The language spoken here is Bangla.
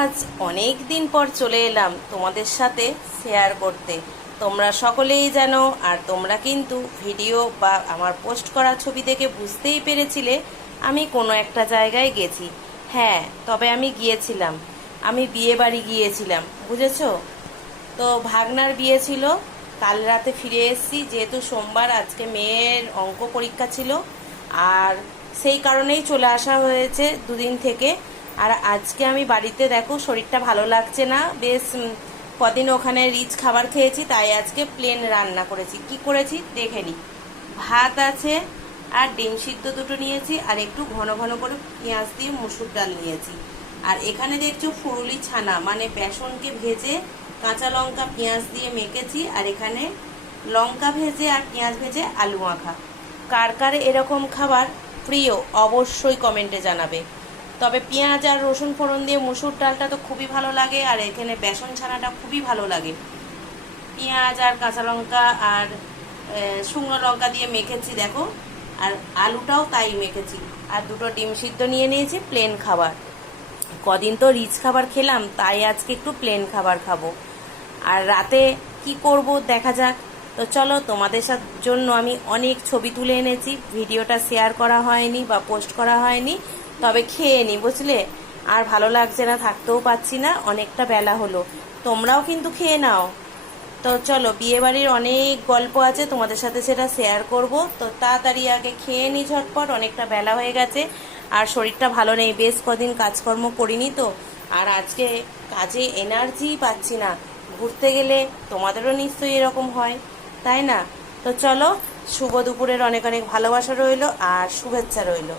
আজ অনেক দিন পর চলে এলাম তোমাদের সাথে শেয়ার করতে। তোমরা সকলেই জানো, আর তোমরা কিন্তু ভিডিও বা আমার পোস্ট করা ছবি দেখে বুঝতেই পেরেছিলে আমি কোনো একটা জায়গায় গেছি। হ্যাঁ, তবে আমি গিয়েছিলাম, আমি বিয়ে বাড়ি গিয়েছিলাম, বুঝেছো? তো ভাগনার বিয়ে ছিল, কাল রাতে ফিরে এসেছি। যেহেতু সোমবার, আজকে মেয়ের অঙ্ক পরীক্ষা ছিল, আর সেই কারণেই চলে আসা হয়েছে দুদিন থেকে। আর আজকে আমি বাড়িতে, দেখো শরীরটা ভালো লাগছে না, বেশ কদিন ওখানে রিচ খাবার খেয়েছি, তাই আজকে প্লেন রান্না করেছি। কি করেছি দেখে নি। ভাত আছে, আর ডিম সিদ্ধ দুটো নিয়েছি, আর একটু ঘন ঘন করে পেঁয়াজ দিয়ে মুসুর ডাল নিয়েছি। আর এখানে দেখছো ফুরুলি ছানা, মানে বেসনকে ভেজে কাঁচা লঙ্কা পেঁয়াজ দিয়ে মেখেছি। আর এখানে লঙ্কা ভেজে আর পেঁয়াজ ভেজে আলু মাখা। কার কার এরকম খাবার প্রিয় অবশ্যই কমেন্টে জানাবে। তবে পেঁয়াজ আর রসুন ফোড়ন দিয়ে মুসুর ডালটা তো খুবই ভালো লাগে, আর এখানে বেসন ছানাটা খুবই ভালো লাগে। পেঁয়াজ আর কাঁচা লঙ্কা আর শুকনো লঙ্কা দিয়ে মেখেছি দেখো, আর আলুটাও তাই মেখেছি। আর দুটো ডিম সিদ্ধ নিয়ে নিয়েছি, প্লেন খাবার। কদিন তো রিচ খাবার খেলাম, তাই আজকে একটু প্লেন খাবার খাবো। আর রাতে কি করব দেখা যাক। তো চলো, তোমাদের জন্য আমি অনেক ছবি তুলে এনেছি, ভিডিওটা শেয়ার করা হয়নি বা পোস্ট করা হয়নি, তবে খেয়ে নি, বুঝলে? আর ভালো লাগছে না, থাকতেও পাচ্ছি না, অনেকটা বেলা হলো। তোমরাও কিন্তু খেয়ে নাও। তো চলো, বিয়েবাড়ির অনেক গল্প আছে, তোমাদের সাথে সেটা শেয়ার করব। তো তাড়াতাড়ি আগে খেয়ে নি ঝটপট, অনেকটা বেলা হয়ে গেছে। আর শরীরটা ভালো নেই, বেশ কদিন কাজকর্ম করিনি তো। আর আজকে কাজে এনার্জি পাচ্ছি না। ঘুরতে গেলে তোমাদেরও নিশ্চয়ই এরকম হয়, তাই না? তো চলো, শুভ দুপুরের অনেক অনেক ভালোবাসা রইলো আর শুভেচ্ছা রইলো।